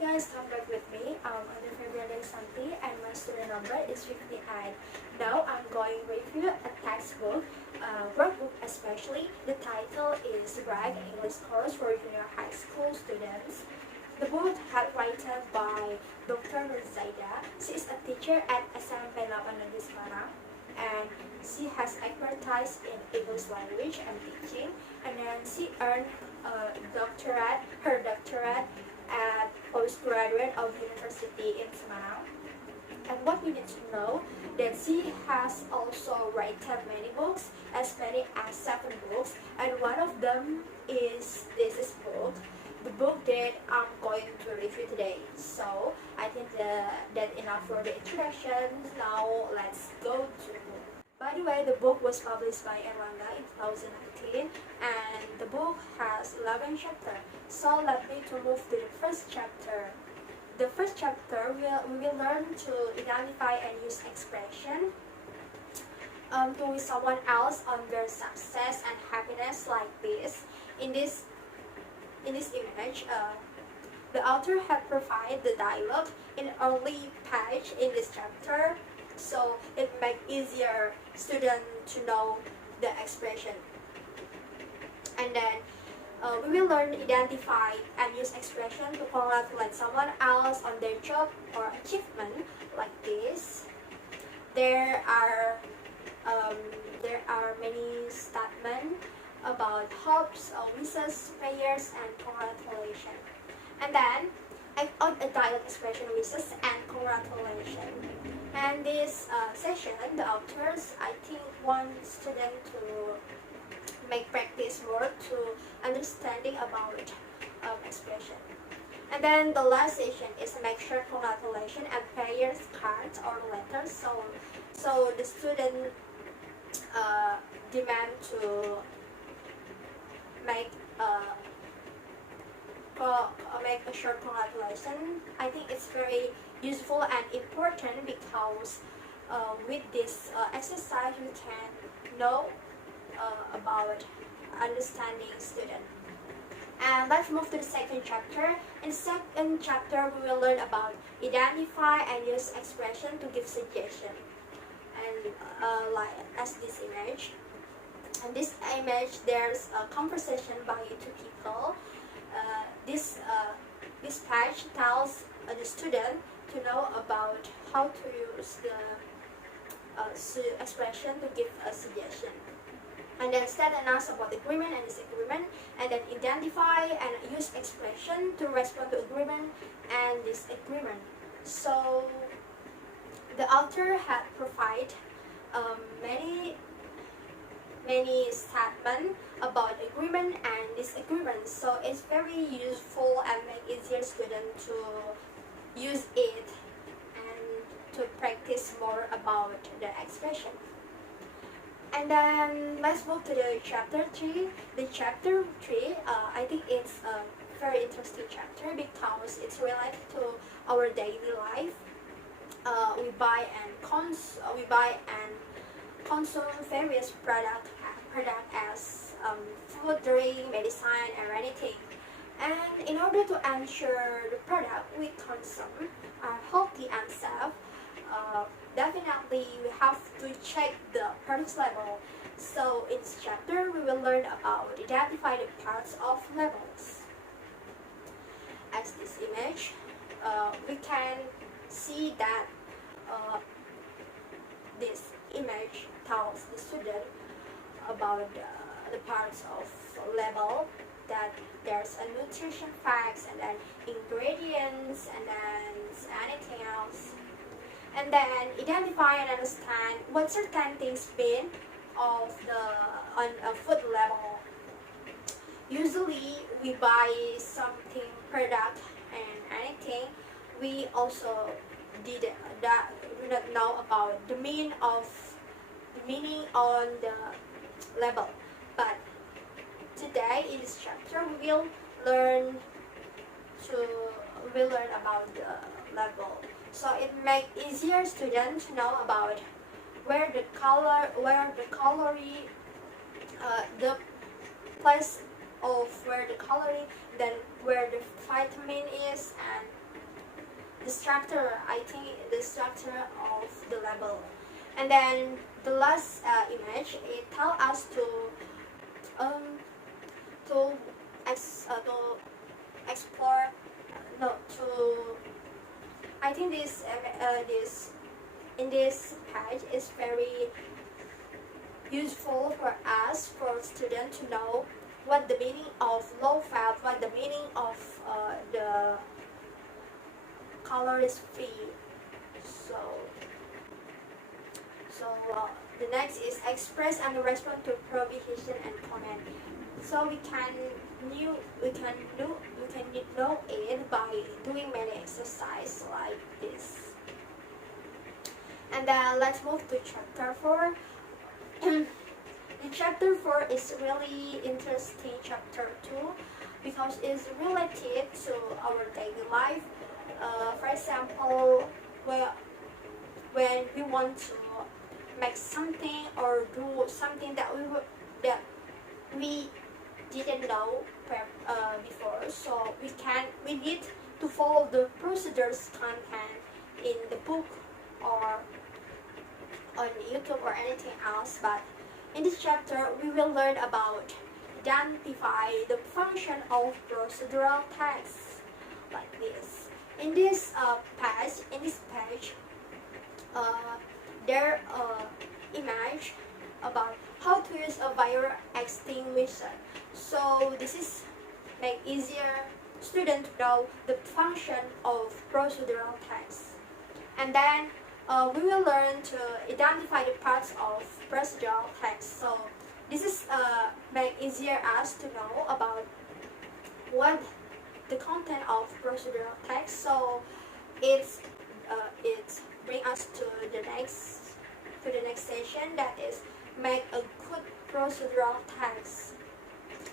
guys, come back with me. I'm Febrian Darisanti and my student number is 58. Now I'm going to review a textbook, workbook especially. The title is Brag English Course for Junior High School Students. The book had written by Dr. Zaida. She is a teacher at SMP 8 Negeri Semarang, and she has expertise in English language and teaching, and then she earned her doctorate at postgraduate of University in Semarang. And what we need to know that she has also written many books, as many as 7 books, and one of them is this book, the book that I'm going to review today. So I think that's enough for the introduction. Now let's go to the book. By the way, the book was published by Erlangga in 2019, and the book has 11 chapters. So let me to move to the first chapter. The first chapter, we will learn to identify and use expression to with someone else on their success and happiness, like this. In this image, the author had provided the dialogue in early page in this chapter, so it makes easier student to know the expression. And then we will learn to identify and use expression to congratulate someone else on their job or achievement, like this. There are many statements about hopes, wishes, prayers, and congratulations. And then I add a dialogue expression, wishes and congratulations. And this session, the authors, I think, want student to make practice more to understanding about expression. And then the last session is make sure congratulations and prayers cards or letters. So the student demand to make a short congratulation. I think it's very useful and important because with this exercise we can know about understanding student. And let's move to the second chapter. In the second chapter, we will learn about identify and use expression to give suggestion. And like as this image. In this image, there's a conversation by 2 people. This page tells the student to know about how to use the expression to give a suggestion. And then state and ask about agreement and disagreement, and then identify and use expression to respond to agreement and disagreement. So the author had provided many statements about agreement and disagreement, so it's very useful and make easier student to use it and to practice more about the expression. And then let's move to the chapter 3. The chapter 3, I think it's a very interesting chapter because it's related to our daily life. We buy and consume various product as food, drink, medicine, and anything. And in order to ensure the product we consume are healthy and safe, definitely we have to check the product label. So in this chapter, we will learn about identify the parts of labels. As this image, we can see that this image tells the student about the parts of label, that there's a nutrition facts and then ingredients and then anything else. And then identify and understand what certain things mean on a food level. Usually we buy something product and anything, we also do not know about the meaning on the label. But today in this chapter we will learn about the label. So it makes easier students to know about where the calorie, the place of where the calorie, then where the vitamin is, and the structure. I think the structure of the level. And then the last image, it tells us um, to explore. No, to I think this in this page is very useful for us, for students, to know what the meaning of low fat, what the meaning of the color is free. So, the next is express and respond to provocation and comment. So we can know it by doing many exercises like this. And then let's move to chapter 4. The chapter 4 is really interesting chapter 2 because it's related to our daily life. For example, when we want to make something or do something that we didn't know before, so we need to follow the procedures content in the book or on YouTube or anything else. But in this chapter, we will learn about identify the function of procedural text like this. In this page, there image about how to use a fire extinguisher. So this is make easier student to know the function of procedural text. And then we will learn to identify the parts of procedural text. So this is make easier us to know about what the content of procedural text. So it's bring us to the next session, that is make a good procedural text.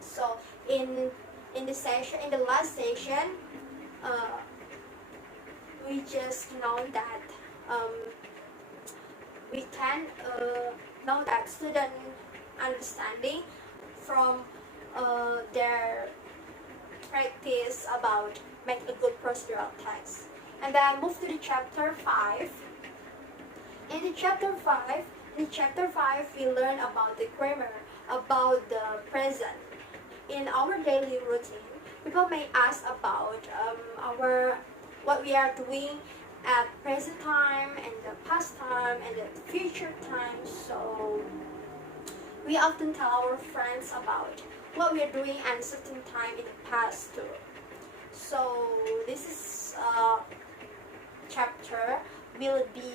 So in the last session, we just know that we can know that student understanding from their practice about make a good procedural text. And then move to the chapter 5. In the chapter 5, we learn about the grammar, about the present. In our daily routine, people may ask about what we are doing at present time and the past time and the future time. So we often tell our friends about what we are doing at a certain time in the past too. So this is chapter will be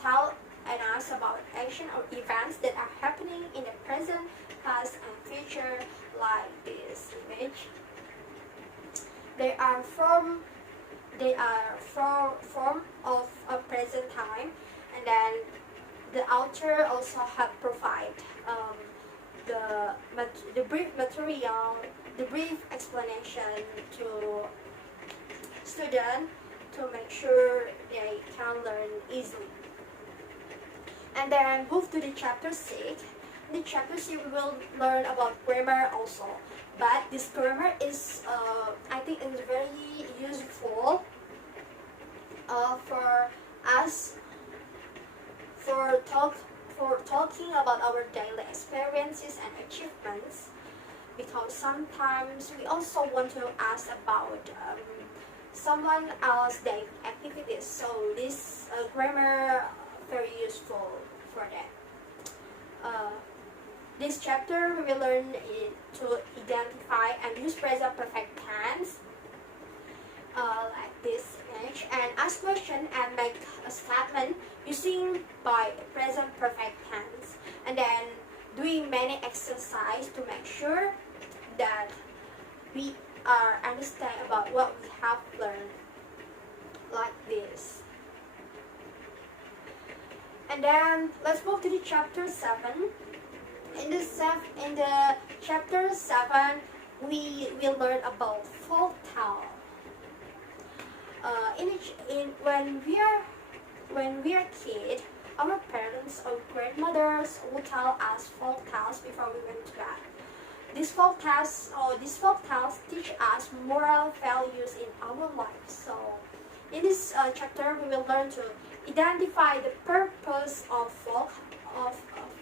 tell and ask about action or events that are happening in the present, past, and future, like this image. They are form of a present time, and then the author also have provide the brief material, the brief explanation to students to make sure they can learn easily. And then move to the chapter 6. In the chapter 6, we will learn about grammar also. But this grammar is, I think, is very useful for us for talking about our daily experiences and achievements. Because sometimes we also want to ask about someone else's daily activities. So this grammar very useful for that. This chapter we will learn to identify and use present perfect tense like this image, and ask question and make a statement using by present perfect tense, and then doing many exercises to make sure that we are understand about what we have learned like this. And then let's move to the chapter 7. In the chapter 7, we will learn about folk tale. When we are kid, our parents or grandmothers will tell us folk tales before we went to bed. These folk tales teach us moral values in our life. So In this chapter, we will learn to identify the purpose of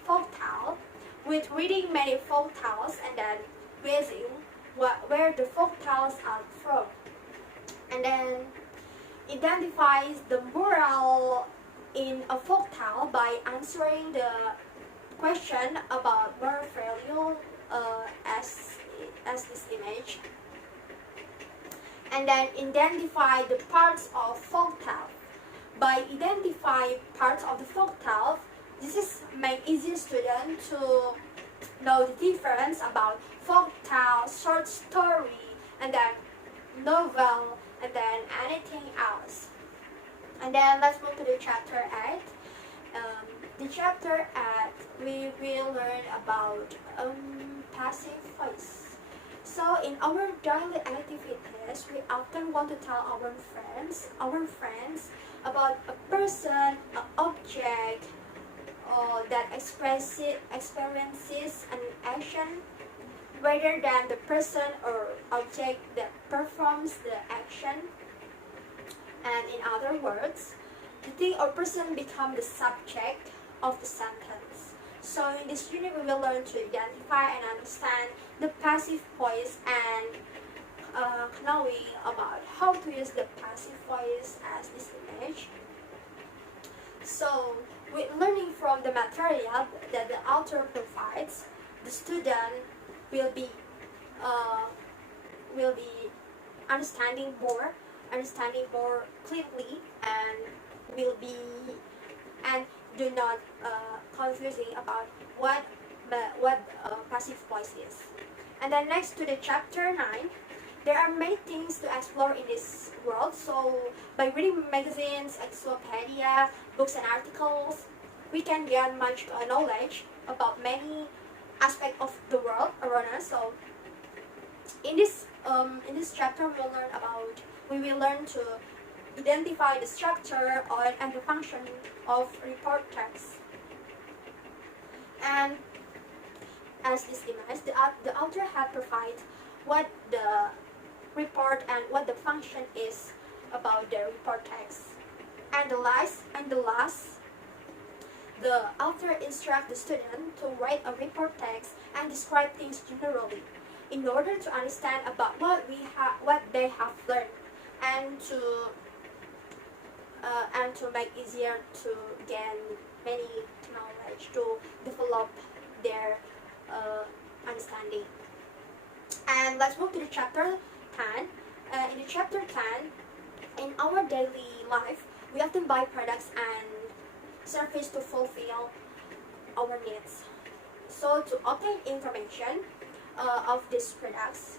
folk tale, with reading many folk tales and then guessing where the folk tales are from, and then identifies the moral in a folk tale by answering the question about moral value as this image, and then identify the parts of folk tale. By identifying parts of the folk tale, this is make easy student to know the difference about folk tale, short story, and then novel, and then anything else. And then let's move to the chapter 8. The chapter 8, we will learn about passive voice. So in our daily activities, we often want to tell our friends about a person, an object, that experiences an action, rather than the person or object that performs the action. And in other words, the thing or person become the subject of the sentence. So in this unit, we will learn to identify and understand the passive voice and knowing about how to use the passive voice as this image. So, with learning from the material that the author provides, the student will be understanding more clearly, and do not confusing about what passive voice is. And then next to the chapter 9, there are many things to explore in this world. So by reading magazines, encyclopedia, books and articles, we can gain much knowledge about many aspects of the world around us. So in this chapter, we will learn to identify the structure and the function of report text. And as this image, the author had provided what the report and what the function is about the report text. And the last, the author instructs the student to write a report text and describe things generally, in order to understand about what they have learned, and to make easier to gain many knowledge to develop their understanding. And let's move to the chapter 10. In the chapter 10, in our daily life, we often buy products and services to fulfill our needs. So to obtain information of these products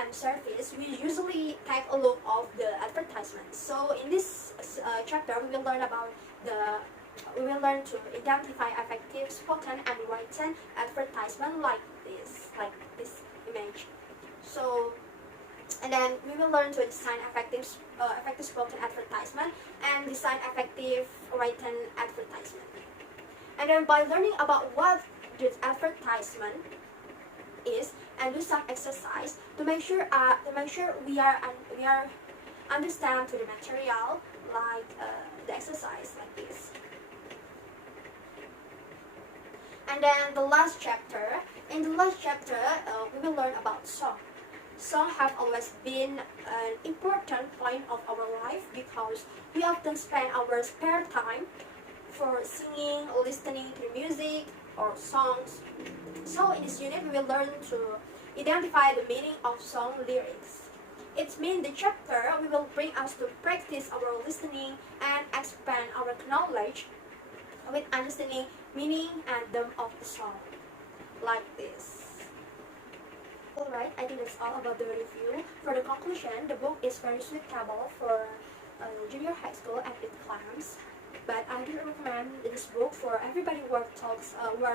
and service, we usually take a look of the advertisements. So in this chapter, we will learn to identify effective spoken and written advertisement like this image. So, and then we will learn to design effective spoken advertisement and design effective written advertisement. And then by learning about what this advertisement is, and do some exercise to make sure we are understand to the material, like the exercise like this. And then the last chapter. In the last chapter, we will learn about song. Songs have always been an important point of our life, because we often spend our spare time for singing, listening to music or songs. So in this unit, we will learn to identify the meaning of song lyrics. It means the chapter will bring us to practice our listening and expand our knowledge with understanding meaning and them of the song, like this. Alright, I think that's all about the review. For the conclusion, the book is very suitable for junior high school and mid class, but I do recommend this book for everybody who are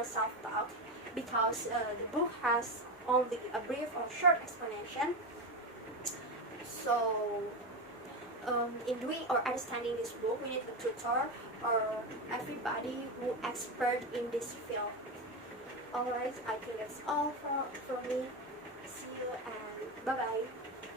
self-taught, because the book has only a brief or short explanation. So in doing or understanding this book, we need a tutor or everybody who expert in this field. Alright, I think that's all from me. See you and bye bye.